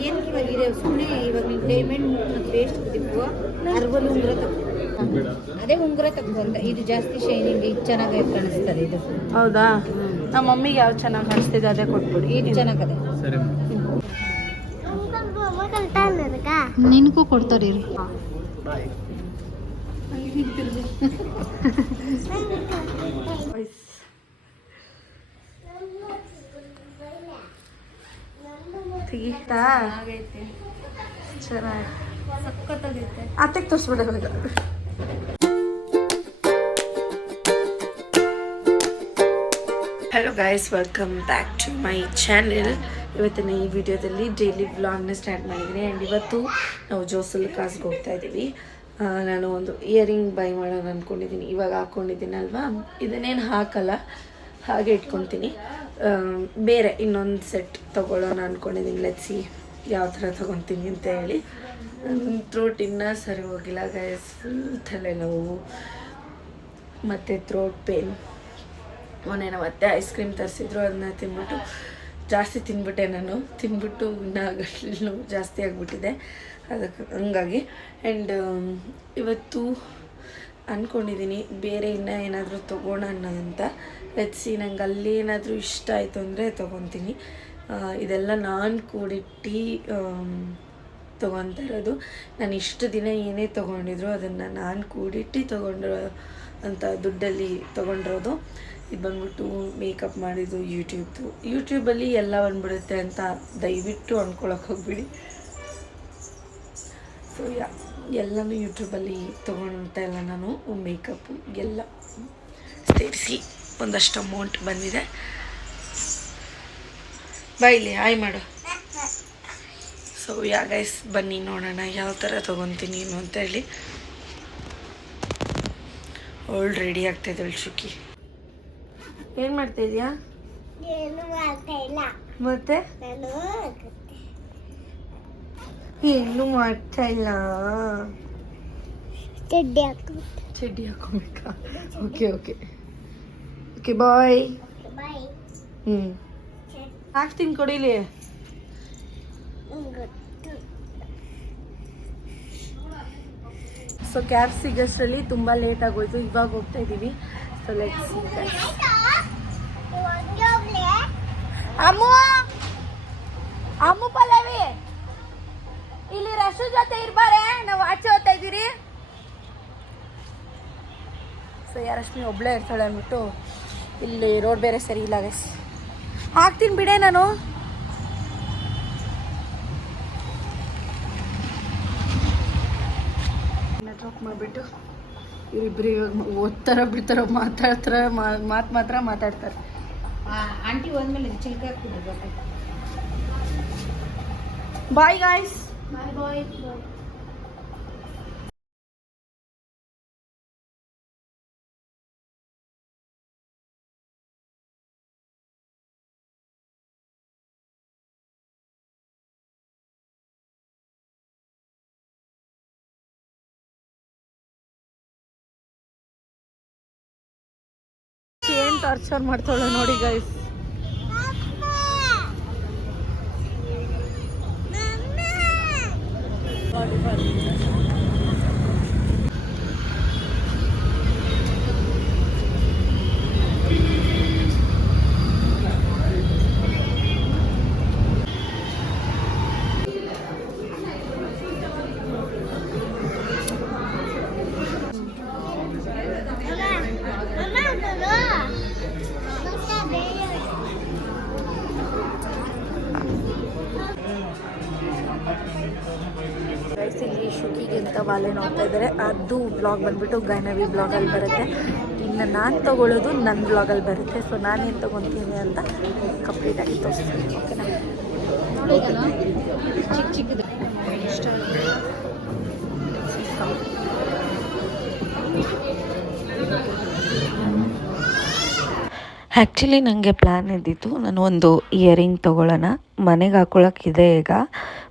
ಏನಕ್ಕೆ ಇವಾಗ ಇದೆ ಸುಮ್ಮನೆ ಇವಾಗ ಪೇಮೆಂಟ್ ಡೈಮಂಡ್ ವೇಸ್ಟ್ ಅರ್ಬಲ್ ಉಂಗುರ ತಗೋ ಅದೇ ಉಂಗುರ ತಗೊಂಡ ಇದು ಜಾಸ್ತಿ ಶೈನಿಂಗ್ ಇದು ಚೆನ್ನಾಗಿ ಕಾಣಿಸ್ತದೆ ಇದು ಹೌದಾ? ನಮ್ಮ ಮಮ್ಮಿಗೆ ಯಾವ್ದು ಚೆನ್ನಾಗಿ ಕಾಣಿಸ್ತಿದೆ ಅದೇ ಕೊಟ್ಬಿಡಿ. ಇದು ಚೆನ್ನಾಗದೆ. ನಿನಗೂ ಕೊಡ್ತಾರೆ ರೀ ತೆಗಿತಾ? ಚೆನ್ನಾಗಿ. ಸಖತ್ತಾಗೈತೆ. ಅತ್ತೆಗೆ ತೋರಿಸ್ಬಿಡೋದು hello guys welcome back to my channel ಇವತ್ತಿನ ಈ ವಿಡಿಯೋದಲ್ಲಿ ಡೈಲಿ ವ್ಲಾಗ್ನ ಸ್ಟಾರ್ಟ್ ಮಾಡಿದ್ದೀನಿ. ಆ್ಯಂಡ್ ಇವತ್ತು ನಾವು ಜೋಸಲ್ ಕಾಸ್ಗೆ ಹೋಗ್ತಾ ಇದ್ದೀವಿ ನಾನು ಒಂದು ಇಯರಿಂಗ್ ಬೈ ಮಾಡೋಣ ಅಂದ್ಕೊಂಡಿದ್ದೀನಿ ಇವಾಗ ಹಾಕ್ಕೊಂಡಿದ್ದೀನಲ್ವಾ ಇದನ್ನೇನು ಹಾಕಲ್ಲ, ಹಾಗೆ ಇಟ್ಕೊತೀನಿ. ಬೇರೆ ಇನ್ನೊಂದು ಸೆಟ್ ತೊಗೊಳ್ಳೋಣ ಅಂದ್ಕೊಂಡಿದ್ದೀನಿ ಲೆಟ್ಸಿ ಯಾವ ಥರ ತೊಗೊತೀನಿ ಅಂತ ಹೇಳಿ. ನನ್ನ ಥ್ರೋಟ್ ಇನ್ನೂ ಸರಿ ಹೋಗಿಲ್ಲ ಗೈಸ್ ಫುಲ್ ತಲೆನೋವು. ಮತ್ತು ಥ್ರೋಟ್ ಪೇನ್ ಮೊನ್ನೆ ಅತ್ತೆ ಐಸ್ ಕ್ರೀಮ್ ತರಿಸಿದ್ರು ಅದನ್ನ ತಿಂದ್ಬಿಟ್ಟು ಜಾಸ್ತಿ ತಿಂದ್ಬಿಟ್ಟೆ ನಾನು. ತಿಂದ್ಬಿಟ್ಟು ಇನ್ನೂ ಜಾಸ್ತಿ ಆಗಿಬಿಟ್ಟಿದೆ. ಅದಕ್ಕೆ ಹಂಗಾಗಿ ಆ್ಯಂಡ್ ಇವತ್ತು ಅಂದ್ಕೊಂಡಿದ್ದೀನಿ ಬೇರೆ ಇನ್ನೂ ಏನಾದರೂ ತೊಗೊಳೋಣ ಅಂತ ಸಿ ನಂಗೆ ಅಲ್ಲಿ ಏನಾದರೂ ಇಷ್ಟ ಆಯಿತು ಅಂದರೆ ತೊಗೊತೀನಿ. ಇದೆಲ್ಲ ನಾನು ಕೂಡಿಟ್ಟು ತೊಗೊತಾ ಇರೋದು. ನಾನು ಇಷ್ಟು ದಿನ ಏನೇ ತೊಗೊಂಡಿದ್ರು ಅದನ್ನು ನಾನು ಕೂಡಿಟ್ಟು ತೊಗೊಂಡಿರೋ ಅಂತ ದುಡ್ಡಲ್ಲಿ ತೊಗೊಂಡಿರೋದು. ಇದು ಬಂದ್ಬಿಟ್ಟು ಮೇಕಪ್ ಮಾಡಿದ್ದು ಯೂಟ್ಯೂಬ್ದು. ಯೂಟ್ಯೂಬಲ್ಲಿ ಎಲ್ಲ ಬಂದ್ಬಿಡುತ್ತೆ ಅಂತ ದಯವಿಟ್ಟು ಅಂದ್ಕೊಳಕ್ಕೆ ಹೋಗ್ಬಿಡಿ. ಸೊ ಯಾ, ಎಲ್ಲನೂ ಯೂಟ್ಯೂಬಲ್ಲಿ ತೊಗೊಳ್ತಾ ಇಲ್ಲ ನಾನು ಮೇಕಪ್ಪು ಎಲ್ಲ. ಸೇರಿಸಿ ಒಂದಷ್ಟು ಅಮೌಂಟ್ ಬಂದಿದೆ. ಬೈಲಿ ಆಯ್ ಮಾಡು. ಸೊ ಯಾ ಗೈಸ್ ಬನ್ನಿ ನೋಡೋಣ ಯಾವ ಥರ ತೊಗೊತೀನಿ ಏನು ಅಂತ ಹೇಳಿ. ಓಲ್ಡ್ ರೆಡಿ ಆಗ್ತಾಯಿದ್ದಾಳೆ ಶುಕಿ. ಏನು ಮಾಡ್ತಾ ಇದೀಯಾ? ಏನು ಮಾಡ್ತಾ ಇಲ್ಲ. ಮತ್ತೆ? ನಾನು ಏನು ಮಾಡ್ತಾ ಇಲ್ಲ. ಚಡ್ಡಿ ಹಾಕು ಚಡ್ಡಿ ಹಾಕೋಬೇಕಾ okay okay okay bye bye ಹ್ಞೂ ಹಾಕ್ತೀನಿ ಕೊಡಿಲಿ ಗೊತ್ತು. ಸೊ ಕ್ಯಾಬ್ ಸಿಗೋಷ್ಟರಲ್ಲಿ ತುಂಬ ಲೇಟ್ ಆಗೋಯ್ತು. ಇವಾಗ ಹೋಗ್ತಾ ಇದ್ದೀವಿ ಸೊ ಲೆಟ್ಸ್ ಅಮ್ಮು ಅಮ್ಮು ಪಲ್ಲವಿ. ಇಲ್ಲಿ ರಶು ಜೊತೆ ಇರ್ಬಾರೆ? ನಾವು ಆಚೆ ಓದ್ತಾ ಇದ್ದೀರಿ. ಸೊ ಯಾರಶ್ಮಿ ಒಬ್ಳೇ ಇರ್ತಾಳೆ ಅಂದ್ಬಿಟ್ಟು ಇಲ್ಲಿ ರೋಡ್ ಬೇರೆ ಸರಿ ಇಲ್ಲ ಗೈಸ್ ಹಾಕ್ತೀನಿ ಬಿಡೆ ನಾನು. ನೆಟ್ವರ್ಕ್ ಮಾಡಿಬಿಟ್ಟು ಇವರಿಬ್ಬರು ಓದ್ತಾರ ಬಿಡ್ತಾರೋ ಮಾತಾಡ್ತಾರ ಮಾತು ಮಾತ್ರ ಮಾತಾಡ್ತಾರೆ. ಆಂಟಿ ಹೋದ್ಮೇಲೆ ಚಿಲ್ಕ ಹಾಕ್ಬಿಡ್ಬೇಕು ಬಾಯ್ ಗಾಯ್ಸ್ ಬಾಯ್ ಬಾಯ್ ಏನ್ ಟಾರ್ಚರ್ ಮಾಡ್ತಾಳೆ ನೋಡಿ ಗೈಸ್ ಗೈಸ್ Bye, everybody. ಇದ್ದಾರೆ ಅದು ಬ್ಲಾಗ್ ಬಂದುಬಿಟ್ಟು ಗೈನವಿ ಬ್ಲಾಗಲ್ಲಿ ಬರುತ್ತೆ. ಇನ್ನು ನಾನು ತಗೊಳ್ಳೋದು ನನ್ನ ಬ್ಲಾಗಲ್ಲಿ ಬರುತ್ತೆ. ಸೊ ನಾನೇನು ತೊಗೊತೀನಿ ಅಂತ ಕಂಪ್ಲೀಟಾಗಿ ತೋರಿಸ್ತೀನಿ. ಓಕೆನಾ ಚಿಕ್ಕ ಚಿಕ್ಕದು. ಆ್ಯಕ್ಚುಲಿ ನನಗೆ ಪ್ಲ್ಯಾನ್ ಇದ್ದಿತ್ತು ನಾನು ಒಂದು ಇಯರಿಂಗ್ ತೊಗೊಳ್ಳೋಣ. ಮನೆಗೆ ಹಾಕೊಳ್ಳೋಕ್ಕಿದೆ ಈಗ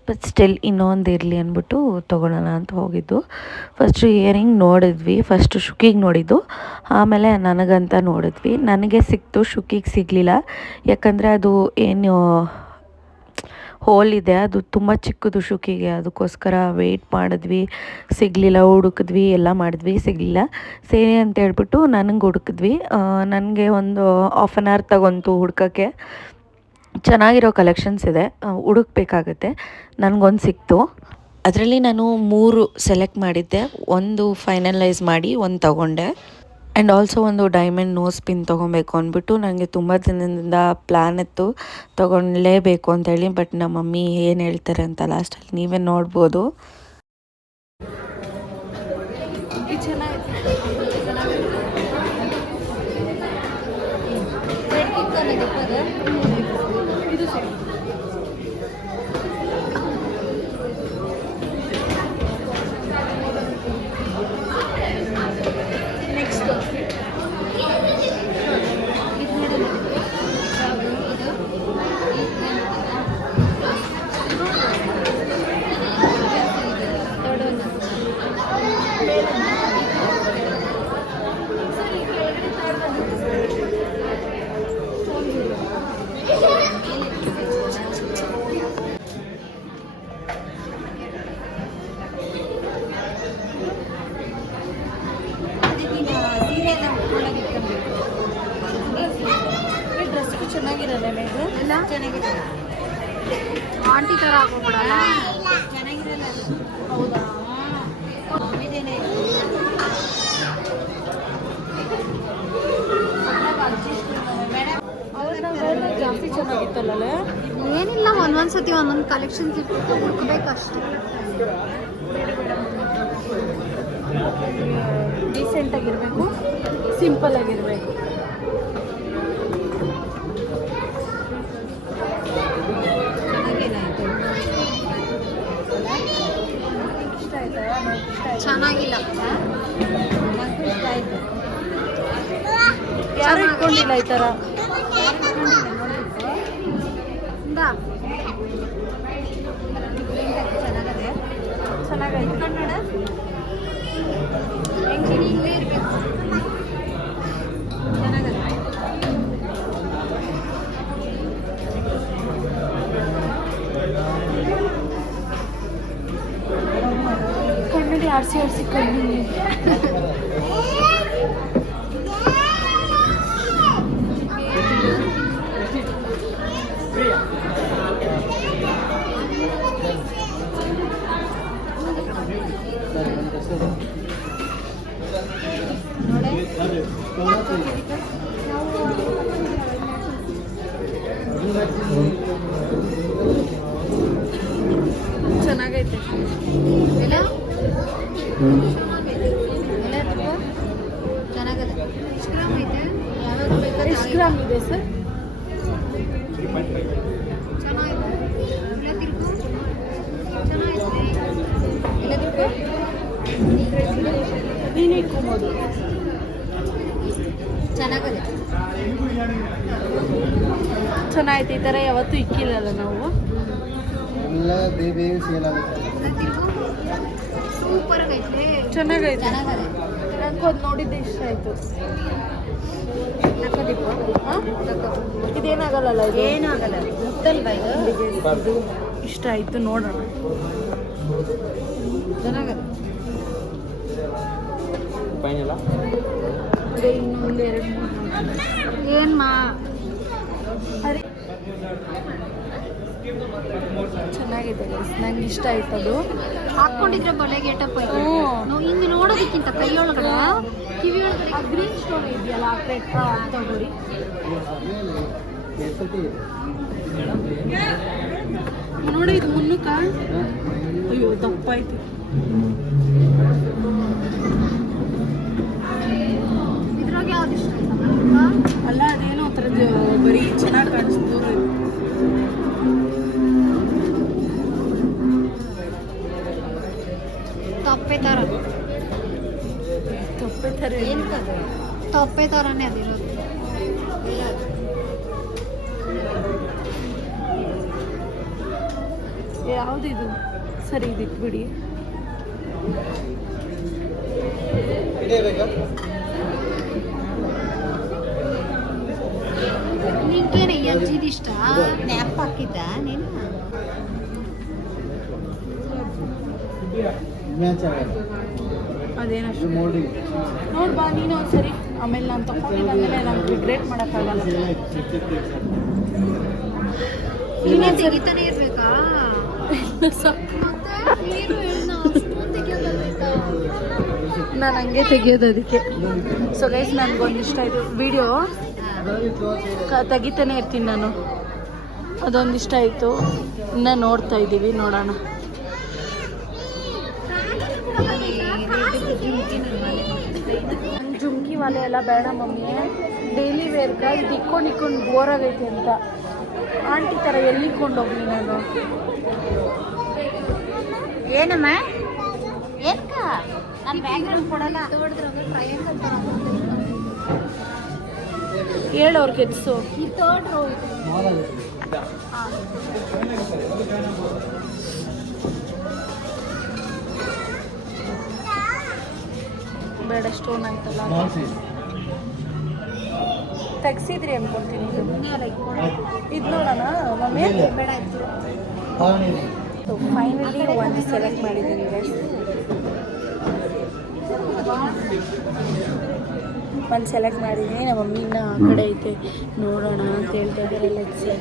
ಬಟ್ ಸ್ಟಿಲ್ ಇನ್ನೊಂದು ಇರಲಿ ಅಂದ್ಬಿಟ್ಟು ತೊಗೊಳ್ಳೋಣ ಅಂತ ಹೋಗಿದ್ದು. ಫಸ್ಟು ಇಯರಿಂಗ್ ನೋಡಿದ್ವಿ ಫಸ್ಟು ಶುಕಿಗೆ ನೋಡಿದ್ದು. ಆಮೇಲೆ ನನಗಂತ ನೋಡಿದ್ವಿ. ನನಗೆ ಸಿಕ್ತು ಶುಕಿಗೆ ಸಿಗಲಿಲ್ಲ. ಯಾಕಂದರೆ ಅದು ಏನು ಹೋಲ್ ಇದೆ. ಅದು ತುಂಬ ಚಿಕ್ಕದು ಶುಕಿಗೆ ಅದಕ್ಕೋಸ್ಕರ ವೆಯ್ಟ್ ಮಾಡಿದ್ವಿ. ಸಿಗಲಿಲ್ಲ, ಹುಡುಕಿದ್ವಿ, ಎಲ್ಲ ಮಾಡಿದ್ವಿ, ಸಿಗಲಿಲ್ಲ. ಸೇರಿ ಅಂತ ಹೇಳ್ಬಿಟ್ಟು ನನಗೆ ಹುಡುಕಿದ್ವಿ. ನನಗೆ ಒಂದು ಹಾಫ್ ಆನ್ ಅವರ್ ತಗೊಂತು ಹುಡ್ಕೋಕ್ಕೆ. ಚೆನ್ನಾಗಿರೋ ಕಲೆಕ್ಷನ್ಸ್ ಇದೆ. ಹುಡುಕ್ಬೇಕಾಗತ್ತೆ. ನನಗೊಂದು ಸಿಕ್ತು. ಅದರಲ್ಲಿ ನಾನು ಮೂರು ಸೆಲೆಕ್ಟ್ ಮಾಡಿದ್ದೆ. ಒಂದು ಫೈನಲೈಸ್ ಮಾಡಿ, ಒಂದು ತಗೊಂಡೆ. ಆ್ಯಂಡ್ ಆಲ್ಸೋ ಒಂದು ಡೈಮಂಡ್ ನೋಸ್ ಪಿನ್ ತೊಗೊಬೇಕು ಅಂದ್ಬಿಟ್ಟು ನನಗೆ ತುಂಬ ದಿನದಿಂದ ಪ್ಲ್ಯಾನ್ ಇತ್ತು. ತೊಗೊಳ್ಳೇಬೇಕು ಅಂತೇಳಿ ಬಟ್ ನಮ್ಮ ಮಮ್ಮಿ ಏನು ಹೇಳ್ತಾರೆ ಅಂತ ಲಾಸ್ಟಲ್ಲಿ ನೀವೇ ನೋಡ್ಬೋದು ಇದು ಚೆನ್ನಾಗಿದೆ ರೆಡ್ ಪಿಂಕ್ ಅನ್ನೋದು ಅದು? ಇದು ಸರಿ ನೆಕ್ಸ್ಟ್ ಇದು ನೋಡೋಣ ಯಾವುದು ಇದು ದೊಡ್ಡವನ್ನ ಸೀರೆ ಎಲ್ಲ ಉಟ್ಕೊಳ್ಳೋಕೆ ಇಟ್ಕೊಬೇಕು ಡ್ರೆಸ್ಗೂ ಚೆನ್ನಾಗಿರಲ್ಲ ಇದು ಎಲ್ಲ ಚೆನ್ನಾಗಿದೆ ಆಂಟಿ ಥರ ಹಾಕೋಬಿಡಲ್ಲ ಚೆನ್ನಾಗಿರಲ್ಲ ಅದು ಹೌದಾ ಇದೇನೆ ಜಾಸ್ತಿ ಏನಿಲ್ಲ ಒಂದೊಂದ್ ಸತಿ ಒಂದೊಂದು ಕಲೆಕ್ಷನ್ಸ್ ಇಟ್ಟು ಹುಡುಕ್ಬೇಕಷ್ಟೇ. ಡೀಸೆಂಟ್ ಆಗಿರಬೇಕು ಸಿಂಪಲ್ ಆಗಿರಬೇಕು. ಚೆನ್ನಾಗಿಲ್ಲ. ಯಾರು ಇಟ್ಕೊಂಡಿಲ್ಲ ಈ ಥರ ಇಂದಾ ಚೆನ್ನಾಗದೆ ಚೆನ್ನಾಗೈತೆ ಕನ್ನಡ ಹೆಂಗೆ ಇಲ್ಲೇ ಇರಬೇಕು ಚೆನ್ನಾಗದೆ ಕನ್ನಡಿ ಆರಿಸಿ ಆರಿಸಿ ಕಣ್ಣು ಚೆನ್ನಾಗೈತೆ ಎಲ್ಲ? ಎಲ್ಲ ತುಂಬ? ಚೆನ್ನಾಗದ. ಎಷ್ಟು ಗ್ರಾಮ್ ಐತೆ? ಯಾವ್ಯಾವ್ದು ಬೇಕಾದ್ರೆ ಎಷ್ಟು ಗ್ರಾಮ್ ಇದೆ ಸರ್? ಚೆನ್ನಾಗಿದೆ ಎಲ್ಲ ತಿರ್ಗು? ಚೆನ್ನಾಗಿದೆ ತಿರ್ಗು? ನೀನು ಇಟ್ಕೊಬೋದು. ಚೆನ್ನಾಗದೆ. ಚೆನ್ನಾಗಿದೆ ಈ ಥರ ಯಾವತ್ತೂ ಇಕ್ಕಿಲ್ಲಲ್ಲ ನಾವು? ಎಲ್ಲ ಬೇಗ ಬೇಗ ಸೇಲ್ ಆಗುತ್ತೆ. ಸೂಪರ್ ಆಗೈತೆ ಚೆನ್ನಾಗೈತೆ. ನೋಡಿದ್ದೆ ಇಷ್ಟ ಆಯಿತು. ಇದೇನಾಗಲ್ಲ ಇದು? ಏನಾಗಲ್ಲ. ಇಷ್ಟ ಆಯಿತು ನೋಡೋಣ. ಚೆನ್ನಾಗ ಫೈನಲ್ಲ ಅದೇ ಇನ್ನೊಂದು ಎರಡು ಮೂರು ಏನ್ ಮಾ ಚೆನ್ನಾಗಿದೆ ನಂಗೆ ಇಷ್ಟ ಆಯ್ತು ಅದು. ಹಾಕೊಂಡಿದ್ರೆ ಬಲೆ ಗೆಟಪ್ ಹ್ಞೂ. ನಾವು ಹಿಂಗೆ ನೋಡೋದಕ್ಕಿಂತ ಕೈಯೊಳಗಡೆ ಕಿವಿ ಒಳಗಡೆ ಗ್ರೀನ್ ಸ್ಟೋನ್ ಇದೆಯಲ್ಲ ಆ ಪ್ಲೇಟ್ ತಗೊಳ್ಳಿ ನೋಡಿ. ಇದು ಮುನ್ನೂಕ ಅಯ್ಯೋ ದಪ್ಪ ಆಯ್ತು. ಇದ್ರಾಗ ಯಾವ್ದು ಇಷ್ಟ ಅಲ್ಲ ಅದೇನೋ ಒಂಥರದ್ದು ಬರೀ ಚೆನ್ನಾಗಿ ಕಾಣಿಸ್ತು. ದೂರ ಥರ ತೊಪ್ಪೆ ತರ ಏನು ಥರ ತೊಪ್ಪೆ ತರನೇ ಅದಿರೋದು ಯಾವುದಿದು? ಸರಿ ಇದಿತ್ತು ಬಿಡಿ ಇಷ್ಟ ಸ್ನ್ಯಾಪ್ ಹಾಕಿದ್ದ ನೀನು? ಅದೇನಷ್ಟು? ನೋಡ್. ಬಾ ನೀನು ಒಂದ್ಸರಿ. ಆಮೇಲೆ ನಾನು ತಗೊಂಡಿದ್ದಾದ್ಮೇಲೆ ನಾನು ರಿಗ್ರೆಟ್ ಮಾಡೋಕ್ಕಾಗಲ್ಲ. ನೀನೇ ತೆಗಿತಾನೆ ಇರ್ಬೇಕಾ? ನಾನು ಹಂಗೆ ತೆಗಿಯೋದು ಅದಕ್ಕೆ. ಸೊ ಗೈಸ್ ನನಗೊಂದು ಇಷ್ಟ ಆಯಿತು ವಿಡಿಯೋ ತೆಗಿತಾನೆ ಇರ್ತೀನಿ ನಾನು. ಅದೊಂದಿಷ್ಟ ಆಯಿತು. ಇನ್ನು ನೋಡ್ತಾ ಇದ್ದೀವಿ ನೋಡೋಣ. ಜುಮ್ಕಿ ಮಾಲೆ ಎಲ್ಲ ಬೇಡ ಮಮ್ಮಿ. ಡೈಲಿ ವೇರ್ಗ ಇದು ಇಕ್ಕೊಂಡು ಇಕ್ಕೊಂಡು ಬೋರ್ ಆಗೈತೆ ಅಂತ. ಆಂಟಿ ಥರ ಎಲ್ಲಿ ಇಕ್ಕೊಂಡು ಹೋಗ್ಲಿ ನಾನು? ಏನಮ್ಮ? ಏನಕ್ಕ ನಾನು ಬ್ಯಾಂಕ್ ಕೊಡಲ್ಲ. ತೋಡ್ದ್ರಾಗ ಟ್ರಯಾಂಗಲ್ ತರ ಹೇಳು ಅವ್ರ ಕೆಡ್ಸು ಈ ತರ್ಡ್ ರೋ ಬೇಡ ಸ್ಟೋನ್ ಅಂತಲ್ಲ ತೆಗ್ಸಿದ್ರಿ ಅನ್ಕೊಂತೀನಿ. ಇದು ಇದು ನೋಡೋಣ ಮಮ್ಮಿ? ಬೇಡ ಫೈನಲಿ ಒಂದು ಸೆಲೆಕ್ಟ್ ಮಾಡಿದ್ದೀನಿ. ಒಂದು ಸೆಲೆಕ್ಟ್ ಮಾಡಿದ್ದೀನಿ ನಮ್ಮ ಮಮ್ಮಿ ಇನ್ನೂ ಆ ಕಡೆ ಐತೆ. ನೋಡೋಣ ಅಂತ ಹೇಳ್ತಾ ಇದ್ದಾರೆ ಲೆಟ್ಸಿ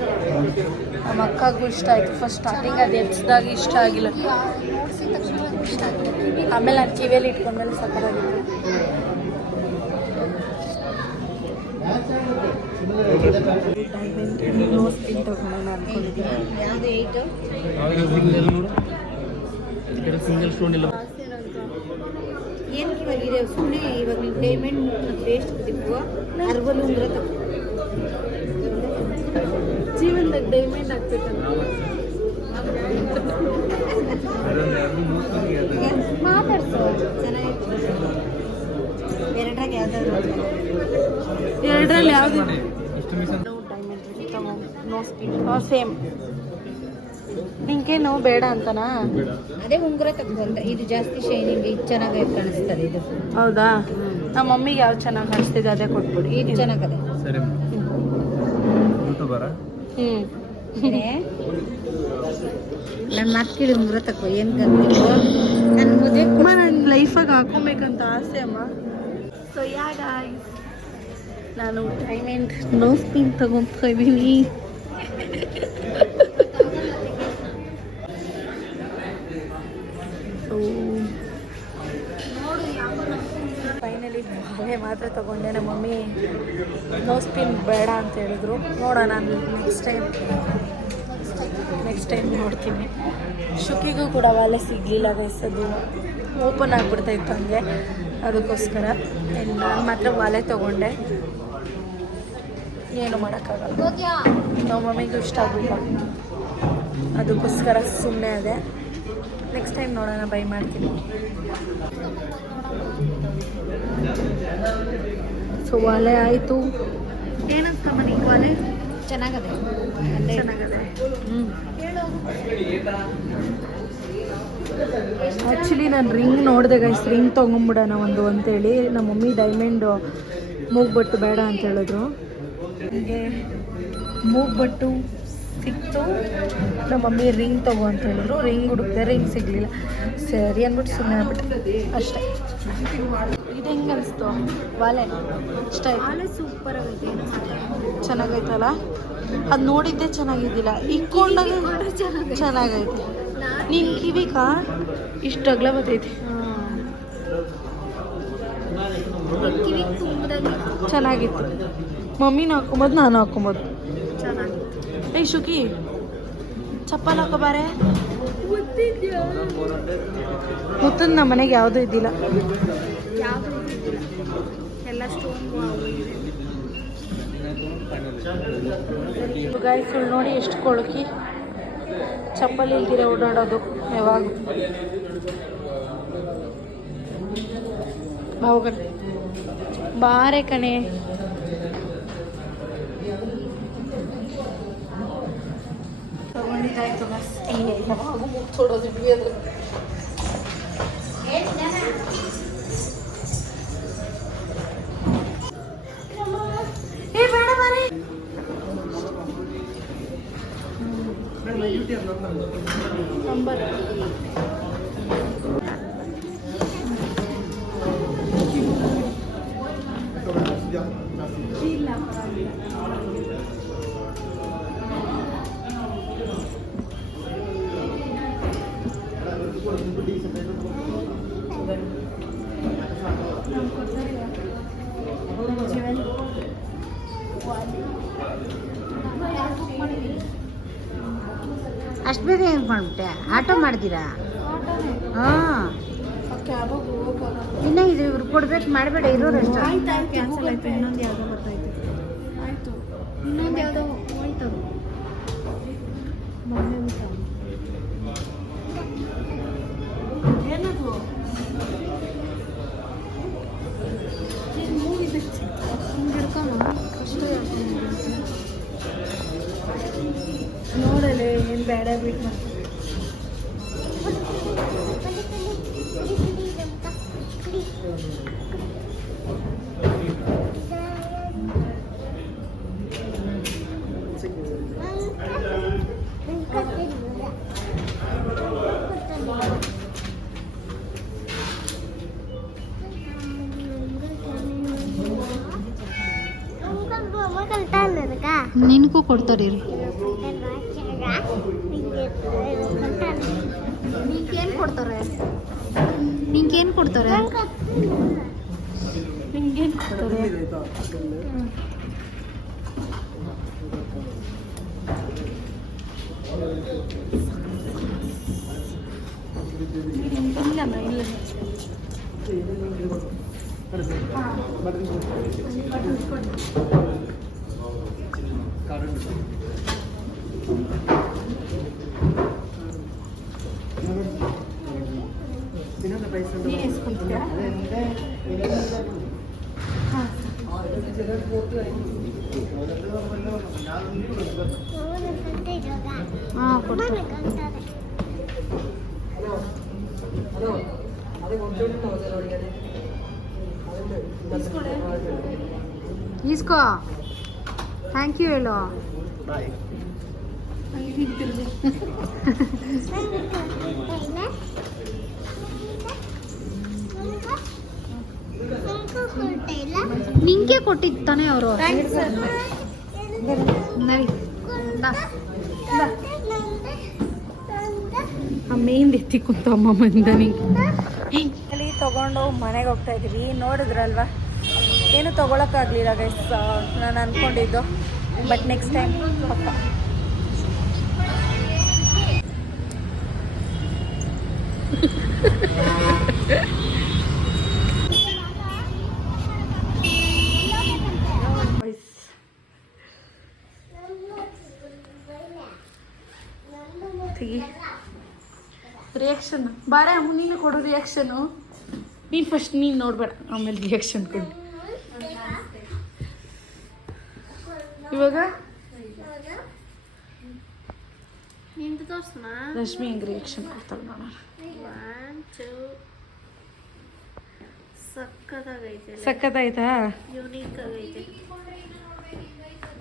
ನಮ್ಮ ಅಕ್ಕಗೂ ಇಷ್ಟ ಆಯಿತು. ಫಸ್ಟ್ ಸ್ಟಾರ್ಟಿಂಗ್ ಅದು ಹೆಚ್ಚಿದಾಗ ಇಷ್ಟ ಆಗಿಲ್ಲ. ನೋಡ್ಸಿದ ತಕ್ಷಣ ಇಷ್ಟ ಆಯ್ತು ಆಮೇಲೆ ನಾನು ಕಿವಿಯಲ್ಲಿ ಇಟ್ಕೊಂಡ್ಮೇಲೆ ಸಕ್ಕರಾಗಿತ್ತು ನೋಸ್ ಪಿನ್ ತಗೊಳ್ಳೋಣ ಅನ್ಕೊಂಡಿದ್ದೀನಿ ಯಾವುದು ಏಯ್ಟು ಸಿಂಗಲ್ ಸ್ಟೋನ್ ಇಲ್ಲ. ಏನಕ್ಕೆ ಇವಾಗ ಇದೆ? ಸುಮ್ಮನೆ ಇವಾಗ ನೀವು ಪೇಮೆಂಟ್ ಪೇಸ್ಟ್ ದಿಪ್ಪುವ ಅರ್ಬಲ್ ಉಂಗ್ರ ಜೀವನದಾಗ ಡೈಮಂಡ್ ಆಗ್ತೈತೆ ಮಾತಾಡ್ಸು ಚೆನ್ನಾಗಿತ್ತು. ಎರಡರಾಗ ಯಾವ್ದಾದ್ರು ಎರಡರಲ್ಲಿ ಯಾವ್ದು? ನೋ ಸ್ಪೀಡ್ ಸೇಮ್ ನಿಂಗೇನು ಬೇಡ ಅಂತನಾ? ಅದೇ ಉಂಗುರ ತಗೊಂತ ಇದು ಜಾಸ್ತಿ ಶೈನಿಂಗ್ ಇದು ಚೆನ್ನಾಗಿ ಕಾಣಿಸ್ತದೆ ಇದು. ಹೌದಾ? ನಮ್ಮ ಮಮ್ಮಿಗೆ ಯಾವ್ದು ಚೆನ್ನಾಗಿ ಕಾಣಿಸ್ತಿದೆ ಅದೇ ಕೊಟ್ಬಿಡಿ. ಇದು ಚೆನ್ನಾಗದೆ. ಸರಿ. ಯೂಟ್ಯೂಬರ? ಹ್ಞೂ ನನ್ನ ಮಕ್ಕಳು ಉಂಗುರ ತಗೋ ಏನು ಗಂತಿಗೋ ನನ್ನ ಮದುವೆ ನನ್ನ ಲೈಫಾಗ ಹಾಕೊಬೇಕಂತ ಆಸೆ ಅಮ್ಮ. ಸೊ ಯಾ ಗಾಯ್ಸ್ ನಾನು ಡೈಮಂಡ್ ನೋಸ್ ಪಿನ್ ತಗೊಂತ ಇದ್ದೀನಿ. ಫೈನಲಿ ಬಾಳೆ ಮಾತ್ರ ತಗೊಂಡೆ. ನಮ್ಮ ಮಮ್ಮಿ ನೋ ಸ್ಪಿನ್ ಬೇಡ ಅಂತ ಹೇಳಿದ್ರು. ನೋಡೋಣ ನೆಕ್ಸ್ಟ್ ಟೈಮ್ ನೆಕ್ಸ್ಟ್ ಟೈಮ್ ನೋಡ್ತೀನಿ. ಶುಕಿಗೂ ಕೂಡ ವಾಲೆ ಸಿಗಲಿಲ್ಲ ಗೈಸದು ಓಪನ್ ಆಗಿಬಿಡ್ತಾ ಇತ್ತು ಹಂಗೆ. ಅದಕ್ಕೋಸ್ಕರ ನಾನು ಮಾತ್ರ ವಾಲೆ ತೊಗೊಂಡೆ. ಏನು ಮಾಡೋಕ್ಕಾಗಲ್ಲ. ನಮ್ಮ ಮಮ್ಮಿಗೂ ಇಷ್ಟ ಆಗಲಿಲ್ಲ ಅದಕ್ಕೋಸ್ಕರ ಸುಮ್ಮನೆ ಅದೇ. ನೆಕ್ಸ್ಟ್ ಟೈಮ್ ನೋಡೋಣ ಬೈ ಮಾಡ್ತೀನಿ. ಸೊ ಒಲೆ ಆಯಿತು. ಏನಂತಮ್ಮ ನಿಂಗೆ ಒಲೆ ಚೆನ್ನಾಗದೆ. ಆ್ಯಕ್ಚುಲಿ ನಾನು ರಿಂಗ್ ನೋಡಿದೆ ಗೈಸ್ ರಿಂಗ್ ತೊಗೊಂಬಿಡೋಣ ಒಂದು ಅಂತೇಳಿ. ನಮ್ಮ ಮಮ್ಮಿ ಡೈಮಂಡು ಮೂಗ್ಬಟ್ಟು ಬೇಡ ಅಂತ ಹೇಳಿದ್ರು. ಹೀಗೆ ಮೂಗ್ಬಟ್ಟು ಸಿಕ್ತು. ನಮ್ಮ ಮಮ್ಮಿ ರಿಂಗ್ ತಗೋ ಅಂತ ಹೇಳಿದ್ರು. ರಿಂಗ್ ಹುಡುಕ್ದೆ ರಿಂಗ್ ಸಿಗಲಿಲ್ಲ. ಸರಿ ಅಂದ್ಬಿಟ್ಟು ಸುಮ್ಮನೆ ಆಗ್ಬಿಟ್ಟು. ಅಷ್ಟೇ. ಇದು ಹೆಂಗೆ ಅನಿಸ್ತು? ವಾಲೆ ಇಷ್ಟ ಆಯ್ತು? ಸೂಪರ್ ಆಗೈತೆ. ಚೆನ್ನಾಗೈತಲ್ಲ? ಅದು ನೋಡಿದ್ದೆ ಚೆನ್ನಾಗಿದ್ದಿಲ್ಲ. ಇಕ್ಕೊಂಡಾಗ ಚೆನ್ನಾಗೈತೆ. ನಿನ್ನ ಕಿವಿಕಾ ಇಷ್ಟು ಅಗಲ ತುಂಬದಾಗ. ಚೆನ್ನಾಗಿತ್ತು. ಮಮ್ಮಿನ ಹಾಕೊಂಬೋದು ನಾನು ಹಾಕೊಂಬೋದು. ಏಯ್ ಶುಕಿ. ಚಪ್ಪಲ್ ಹಾಕೋಬಾರೆ ಮುತ್ತನ್ ನಮ್ಮ ಮನೆಗೆ ಯಾವುದೂ ಇದ್ದಿಲ್ಲ. ಯಾವುದು ಎಲ್ಲ ಸ್ಟೋನ್ ಫುಲ್ ನೋಡಿ ಎಷ್ಟು ಕೊಳಕಿ. ಚಪ್ಪಲಿ ಇಲ್ದಿರ ಓಡಾಡೋದು ಯಾವಾಗ. ಬಾ ಹೋಗೋಣ ಬಾರೆ ಕಣೆ. રિટાયર તો બસ થોડો જ પીએ તો નંબર ಮಾಡ್ಬಿಟ್ಟೆ. ಆಟೋ ಮಾಡ್ತೀರಾ ಹಾಂ. ಇನ್ನ ಇದು ಇವ್ರು ಕೊಡ್ಬೇಕು ಮಾಡಬೇಡ ಇರೋ ರೆಸ್ಟೋರೆಂಟ್ ಕ್ಯಾನ್ಸಲ್ ಆಯ್ತು. ಇನ್ನೊಂದು ಯಾವುದೋ ಬರ್ತೈತೆ ಆಯ್ತು. ಇನ್ನೊಂದು ಯಾವುದೋ ಹೋಯ್ತು. ಏನದು ಹಿಂಗೆ ಹಿಡ್ಕೊಂಡು ಅಷ್ಟೇ ಏನು ಬೇಡ ಬಿಟ್ಟು ಕೊಡ್ತಾರೆ ಇರು. ನಿಂಗೇನು ಕೊಡ್ತಾರೆ? ನಿಂಗೇನು ಕೊಡ್ತಾರೆ? ನಿಂಗೇನು ಕೊಡ್ತಾರೆ? ಇಲ್ಲ ಇಲ್ಲ ನೀನು ಎಸ್ಕೊಳ್ತೀಯಾ ಹಾಂ ಕೊಡ್ತಾರೆ ಈಸ್ಕೋ. ಥ್ಯಾಂಕ್ ಯು ಹೇಳು. ನಿಂಗೆ ಕೊಟ್ಟಿದ್ದ ತಾನೇ ಅವರು. ಆ ಮೇನ್ ಎತ್ತಿ ಕುಂತ ಅಮ್ಮ ಅಲ್ಲಿ ತಗೊಂಡು ಮನೆಗೆ ಹೋಗ್ತಾ ಇದೀವಿ ನೋಡಿದ್ರಲ್ವಾ? ಏನು ತೊಗೊಳಕ್ಕಾಗಲಿಲ್ಲ ಗೈಸ್ ನಾನು ಅಂದ್ಕೊಂಡಿದ್ದು ಬಟ್ ನೆಕ್ಸ್ಟ್ ಟೈಮ್ ಪಕ್ಕ. ರಿಯಾಕ್ಷನ್ ಬಾರೆ ನೀನು ಕೊಡು ರಿಯಾಕ್ಷನು ನೀನು ಫಸ್ಟ್ ನೀನು ನೋಡ್ಬೇಡ. ಆಮೇಲೆ ರಿಯಾಕ್ಷನ್ ಕೊಡು. ಇವಾಗ? ರಶ್ಮಿ ಹೆಂಗೆ ರಿಯಾಕ್ಷನ್ ಕೊಡ್ತಾಳೆ ನೋಡೋಣ ಆಗೈತೆ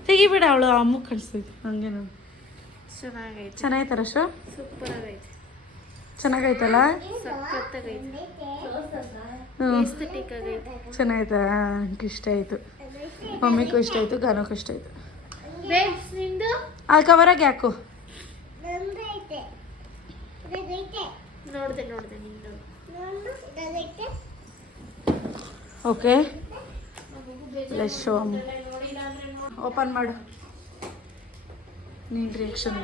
ತೆಗಿಬೇಡ ಅವಳು ಅಮ್ಮ ಕಳಿಸ್ತೈತೆ ಹಂಗೆ ನಾನು ಚೆನ್ನಾಗೈತೆ. ಚೆನ್ನಾಯ್ತಾ ರಶು ಸೂಪರ್ ಆಗೈತೆ ಚೆನ್ನಾಗೈತಲ್ಲ? ನಂಗೆ ಇಷ್ಟ ಆಯಿತು. ಮಮ್ಮಿಗೂ ಇಷ್ಟ ಆಯಿತು ಗಾನಕ್ಕೂ ಇಷ್ಟ ಆಯಿತು. ಆ ಕವರಾಗಿ ಯಾಕು ಓಕೆ. ಲೆಸ್ ಶೋ ಓಪನ್ ಮಾಡು. ನೀನು ರಿಯಾಕ್ಷನ್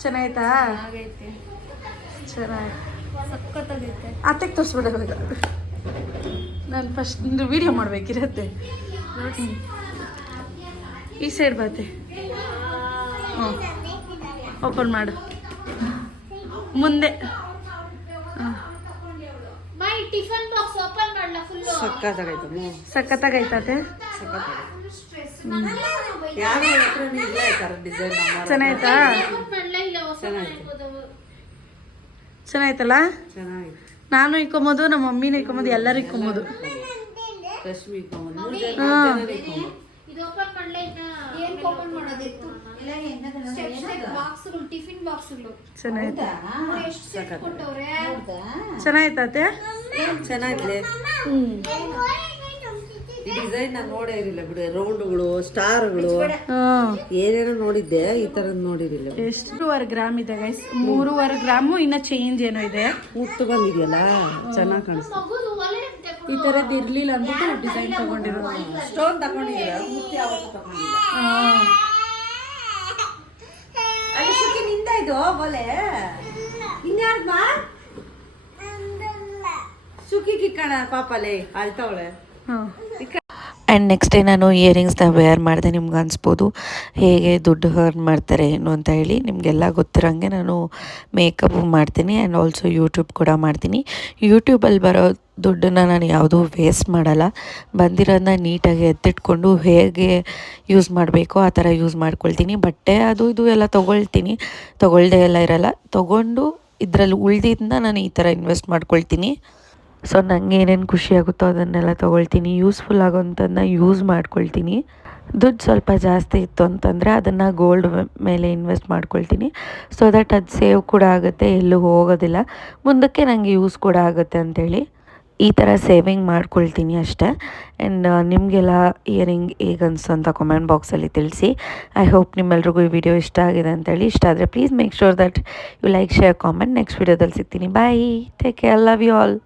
ಚೆನ್ನಾಯ್ತಾ ಚೆನ್ನಾಗಿ. ಅತ್ತೆಗೆ ತೋರಿಸ್ಬಿಡೋದು ನಾನು ಫಸ್ಟ್ ವಿಡಿಯೋ ಮಾಡ್ಬೇಕಿರತ್ತೆ. ಈ ಸೈಡ್ ಬಾತೆ ಹ್ಞೂ ಓಪನ್ ಮಾಡು. ಮುಂದೆ. ಮೈ ಟಿಫನ್ ಬಾಕ್ಸ್ ಓಪನ್ ಮಾಡ್ಲಾ ಫುಲ್ ಚೆನ್ನಾಯ್ತಾ ಚೆನ್ನಾಯ್ತಲ್ಲ ನಾನು ಇಕ್ಕೊಂಬೋದು ನಮ್ಮ ಮಮ್ಮಿನೂ ಇಕ್ಕೊಂಬೋದು ಎಲ್ಲರೂ ಇಕ್ಕೊಂಬೋದು ಹಾಂ ಏನ್ ಓಪನ್ ಮಾಡೋದಿತ್ತು? ಬಾಕ್ಸ್ಗಳು ಟಿಫಿನ್ ಬಾಕ್ಸ್ಗಳು ಚೆನ್ನಾಯ್ತು ಎಷ್ಟು ಸೆಟ್ ಕೊಟ್ಟವ್ರೆ? ಚೆನ್ನಾಯ್ತಾತೆ ಚೆನ್ನಾಗಿದೆ. ಈ ಡಿಸೈನ್ ನಾನು ನೋಡೇ ಇರಲಿಲ್ಲ ಬಿಡು. ರೌಂಡ್ಗಳು ಸ್ಟಾರ್ಗಳು ಏನೇನೋ ನೋಡಿದ್ದೆ ಈ ಥರದ್ದು ನೋಡಿರಲಿಲ್ಲ ಎಷ್ಟುವರೆ ಗ್ರಾಮ್ ಇದೆ ಗೈಸ್ ಮೂರುವರೆ ಗ್ರಾಮು ಇನ್ನ ಚೇಂಜ್ ಏನೋ ಇದೆ. ಮುಟ್ಟು ಬಂದಿದೆಯಲ್ಲ ಚೆನ್ನಾಗಿ ಕಾಣಿಸ್ತದೆ ಈ ಥರದ್ದು ಇರ್ಲಿಲ್ಲ ಅಂತ ಡಿಸೈನ್ ತಗೊಂಡಿರೋದು. ಸ್ಟೋನ್ ತಗೊಂಡಿದ್ದೀರಾ? ನಿಂದ ಇದು ಬಲೆ ಇನ್ಯಾರ್ಮ ಶುಕಿ ಕಿಕ್ಕಣ ಪಾಪಲೆ ಅಳ್ತಾವಳೆ. ಆ್ಯಂಡ್ ನೆಕ್ಸ್ಟ್ ಡೇ ನಾನು ಇಯರಿಂಗ್ಸ್ನ ವೇರ್ ಮಾಡಿದೆ, ನಿಮ್ಗೆ ಅನಿಸ್ಬೋದು ಹೇಗೆ ದುಡ್ಡು ಹರ್ನ್ ಮಾಡ್ತಾರೆ ಏನು ಅಂತ ಹೇಳಿ. ನಿಮಗೆಲ್ಲ ಗೊತ್ತಿರೋಂಗೆ ನಾನು ಮೇಕಪ್ ಮಾಡ್ತೀನಿ ಆ್ಯಂಡ್ ಆಲ್ಸೋ ಯೂಟ್ಯೂಬ್ ಕೂಡ ಮಾಡ್ತೀನಿ. ಯೂಟ್ಯೂಬಲ್ಲಿ ಬರೋ ದುಡ್ಡನ್ನು ನಾನು ಯಾವುದೂ ವೇಸ್ಟ್ ಮಾಡಲ್ಲ. ಬಂದಿರೋದನ್ನ ನೀಟಾಗಿ ಎತ್ತಿಟ್ಕೊಂಡು ಹೇಗೆ ಯೂಸ್ ಮಾಡಬೇಕೋ ಆ ಥರ ಯೂಸ್ ಮಾಡ್ಕೊಳ್ತೀನಿ. ಬಟ್ಟೆ ಅದು ಇದು ಎಲ್ಲ ತೊಗೊಳ್ತೀನಿ. ತೊಗೊಳ್ದೆ ಎಲ್ಲ ಇರಲ್ಲ. ತೊಗೊಂಡು ಇದರಲ್ಲಿ ಉಳ್ದಿದ್ದನ್ನ ನಾನು ಈ ಥರ ಇನ್ವೆಸ್ಟ್ ಮಾಡ್ಕೊಳ್ತೀನಿ. ಸೊ ನನಗೆ ಏನೇನು ಖುಷಿ ಆಗುತ್ತೋ ಅದನ್ನೆಲ್ಲ ತೊಗೊಳ್ತೀನಿ. ಯೂಸ್ಫುಲ್ ಆಗೋಂಥದ್ದನ್ನ ಯೂಸ್ ಮಾಡ್ಕೊಳ್ತೀನಿ. ದುಡ್ಡು ಸ್ವಲ್ಪ ಜಾಸ್ತಿ ಇತ್ತು ಅಂತಂದರೆ ಅದನ್ನು ಗೋಲ್ಡ್ ಮೇಲೆ ಇನ್ವೆಸ್ಟ್ ಮಾಡ್ಕೊಳ್ತೀನಿ. ಸೊ ದಟ್ ಅದು ಸೇವ್ ಕೂಡ ಆಗುತ್ತೆ, ಎಲ್ಲೂ ಹೋಗೋದಿಲ್ಲ. ಮುಂದಕ್ಕೆ ನನಗೆ ಯೂಸ್ ಕೂಡ ಆಗುತ್ತೆ ಅಂಥೇಳಿ ಈ ಥರ ಸೇವಿಂಗ್ ಮಾಡ್ಕೊಳ್ತೀನಿ ಅಷ್ಟೇ. ಆ್ಯಂಡ್ ನಿಮಗೆಲ್ಲ ಇಯರಿಂಗ್ ಹೇಗೆ ಅನಿಸ್ತು ಅಂತ ಕಮೆಂಟ್ ಬಾಕ್ಸಲ್ಲಿ ತಿಳಿಸಿ. ಐ ಹೋಪ್ ನಿಮ್ಮೆಲ್ರಿಗೂ ಈ ವಿಡಿಯೋ ಇಷ್ಟ ಆಗಿದೆ ಅಂತೇಳಿ. ಇಷ್ಟ ಆದರೆ please make sure that you like share comment next ವಿಡಿಯೋದಲ್ಲಿ ಸಿಗ್ತೀನಿ. Bye take care love you all